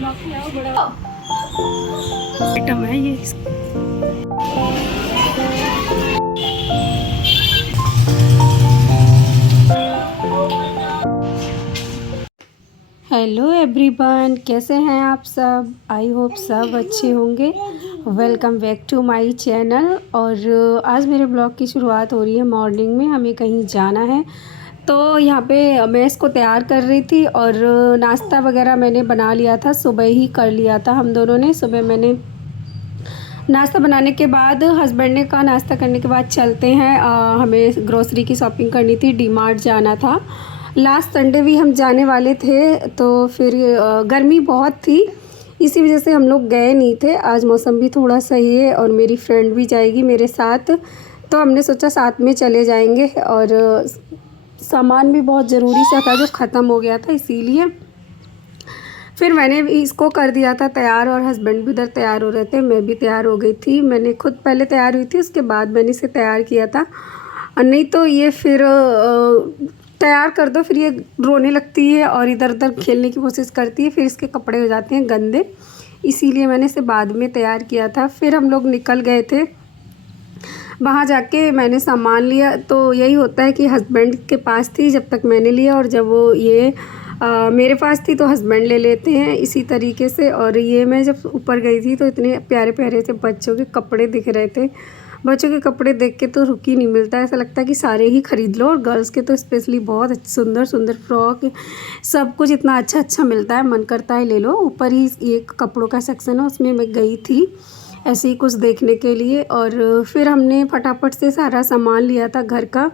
Item है ये। Hello everyone, कैसे हैं आप सब? आई होप सब अच्छे होंगे। Welcome back to my channel. और आज मेरे ब्लॉग की शुरुआत हो रही है मॉर्निंग में। हमें कहीं जाना है तो यहाँ पे मैं इसको तैयार कर रही थी। और नाश्ता वगैरह मैंने बना लिया था, सुबह ही कर लिया था हम दोनों ने। सुबह मैंने नाश्ता बनाने के बाद हस्बैंड ने कहा नाश्ता करने के बाद चलते हैं, हमें ग्रोसरी की शॉपिंग करनी थी, डी मार्ट जाना था। लास्ट संडे भी हम जाने वाले थे तो फिर गर्मी बहुत थी, इसी वजह से हम लोग गए नहीं थे। आज मौसम भी थोड़ा सही है और मेरी फ्रेंड भी जाएगी मेरे साथ, तो हमने सोचा साथ में चले जाएंगे। और सामान भी बहुत ज़रूरी सा था जो ख़त्म हो गया था, इसीलिए फिर मैंने भी इसको कर दिया था तैयार। और हस्बैंड भी उधर तैयार हो रहे थे, मैं भी तैयार हो गई थी। मैंने खुद पहले तैयार हुई थी, उसके बाद मैंने इसे तैयार किया था। और नहीं तो ये फिर तैयार कर दो फिर ये रोने लगती है और इधर उधर खेलने की कोशिश करती है, फिर इसके कपड़े हो जाते हैं गंदे, इसीलिए मैंने इसे बाद में तैयार किया था। फिर हम लोग निकल गए थे, वहाँ जाके मैंने सामान लिया। तो यही होता है कि हस्बैंड के पास थी जब तक मैंने लिया, और जब वो ये मेरे पास थी तो हस्बैंड ले लेते हैं, इसी तरीके से। और ये मैं जब ऊपर गई थी तो इतने प्यारे प्यारे से बच्चों के कपड़े दिख रहे थे। बच्चों के कपड़े देख के तो रुक ही नहीं मिलता, ऐसा लगता है कि सारे ही ख़रीद लो। और गर्ल्स के तो स्पेशली बहुत सुंदर सुंदर फ्रॉक, सब कुछ इतना अच्छा अच्छा मिलता है, मन करता है ले लो। ऊपर ही एक कपड़ों का सेक्शन है, उसमें मैं गई थी ऐसे ही कुछ देखने के लिए। और फिर हमने फटाफट से सारा सामान लिया था घर का,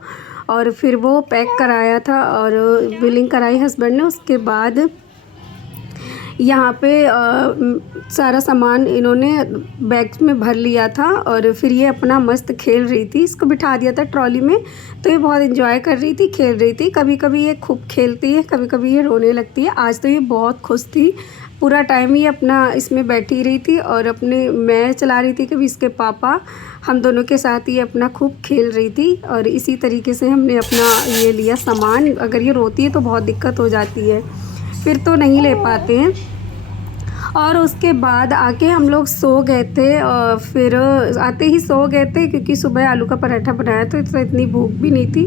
और फिर वो पैक कराया था और बिलिंग कराई हस्बैंड ने। उसके बाद यहाँ पे सारा सामान इन्होंने बैग्स में भर लिया था। और फिर ये अपना मस्त खेल रही थी, इसको बिठा दिया था ट्रॉली में, तो ये बहुत एंजॉय कर रही थी, खेल रही थी। कभी कभी ये खूब खेलती है, कभी कभी ये रोने लगती है। आज तो ये बहुत खुश थी, पूरा टाइम ही अपना इसमें बैठी रही थी और अपने मैं चला रही थी, कभी इसके पापा, हम दोनों के साथ ये अपना खूब खेल रही थी। और इसी तरीके से हमने अपना ये लिया सामान। अगर ये रोती है तो बहुत दिक्कत हो जाती है, फिर तो नहीं ले पाते हैं। और उसके बाद आके हम लोग सो गए थे, और फिर आते ही सो गए थे क्योंकि सुबह आलू का पराठा बनाया तो इतनी भूख भी नहीं थी।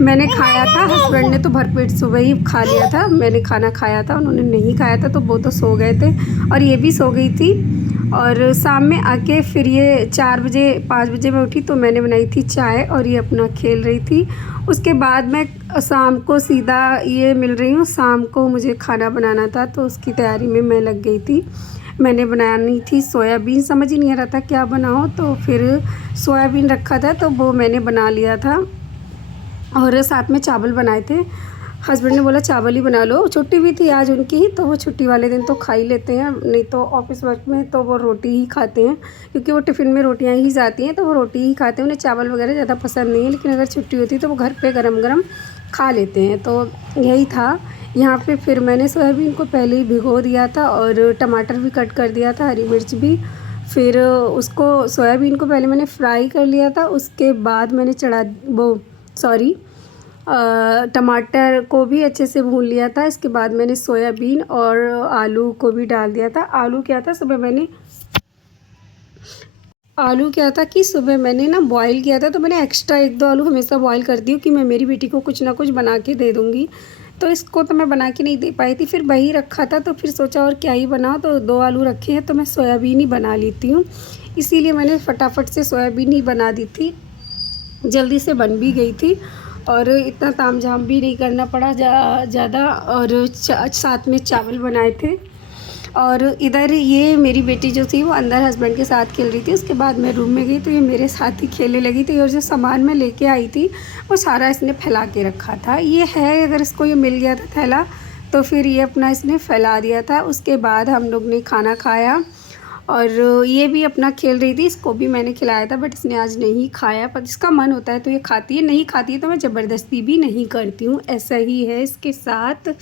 मैंने खाया था, हस्बैंड ने तो भरपेट सुबह ही खा लिया था। मैंने खाना खाया था, उन्होंने नहीं खाया था, तो वो तो सो गए थे और ये भी सो गई थी। और शाम में आके फिर ये 4 बजे 5 बजे मैं उठी तो मैंने बनाई थी चाय, और ये अपना खेल रही थी। उसके बाद मैं शाम को सीधा ये मिल रही हूँ, शाम को मुझे खाना बनाना था तो उसकी तैयारी में मैं लग गई थी। मैंने बनानी थी सोयाबीन, समझ ही नहीं आ रहा था क्या बनाऊँ, तो फिर सोयाबीन रखा था तो वो मैंने बना लिया था। और साथ में चावल बनाए थे, हस्बैंड ने बोला चावल ही बना लो, छुट्टी भी थी आज उनकी ही, तो वो छुट्टी वाले दिन तो खा ही लेते हैं, नहीं तो ऑफिस वर्क में तो वो रोटी ही खाते हैं, क्योंकि वो टिफ़िन में रोटियां ही जाती हैं तो वो रोटी ही खाते हैं। उन्हें चावल वगैरह ज़्यादा पसंद नहीं है, लेकिन अगर छुट्टी होती तो वो घर पे गरम गरम खा लेते हैं। तो यही था यहाँ पे। फिर मैंने सोयाबीन को पहले ही भिगो दिया था और टमाटर भी कट कर दिया था, हरी मिर्च भी। फिर उसको सोयाबीन को पहले मैंने फ्राई कर लिया था, उसके बाद मैंने टमाटर को भी अच्छे से भून लिया था। इसके बाद मैंने सोयाबीन और आलू को भी डाल दिया था। आलू क्या था कि सुबह मैंने ना बॉईल किया था, तो मैंने एक्स्ट्रा 1-2 आलू हमेशा बॉईल करती हूँ कि मैं मेरी बेटी को कुछ ना कुछ बना के दे दूँगी। तो इसको तो मैं बना के नहीं दे पाई थी, फिर वही रखा था तो फिर सोचा और क्या ही बनाओ, तो 2 आलू रखे हैं तो मैं सोयाबीन ही बना लेती हूँ। इसीलिए मैंने फटाफट से सोयाबीन ही बना दी थी, जल्दी से बन भी गई थी और इतना तामझाम भी नहीं करना पड़ा ज़्यादा। और साथ में चावल बनाए थे। और इधर ये मेरी बेटी जो थी वो अंदर हस्बैंड के साथ खेल रही थी। उसके बाद मैं रूम में गई तो ये मेरे साथ ही खेलने लगी थी, और जो सामान मैं लेके आई थी वो सारा इसने फैला के रखा था। ये है, अगर इसको ये मिल गया था थैला तो फिर ये अपना इसने फैला दिया था। उसके बाद हम लोग ने खाना खाया और ये भी अपना खेल रही थी, इसको भी मैंने खिलाया था, बट इसने आज नहीं खाया। पर जिसका मन होता है तो ये खाती है, नहीं खाती है तो मैं ज़बरदस्ती भी नहीं करती हूँ, ऐसा ही है इसके साथ।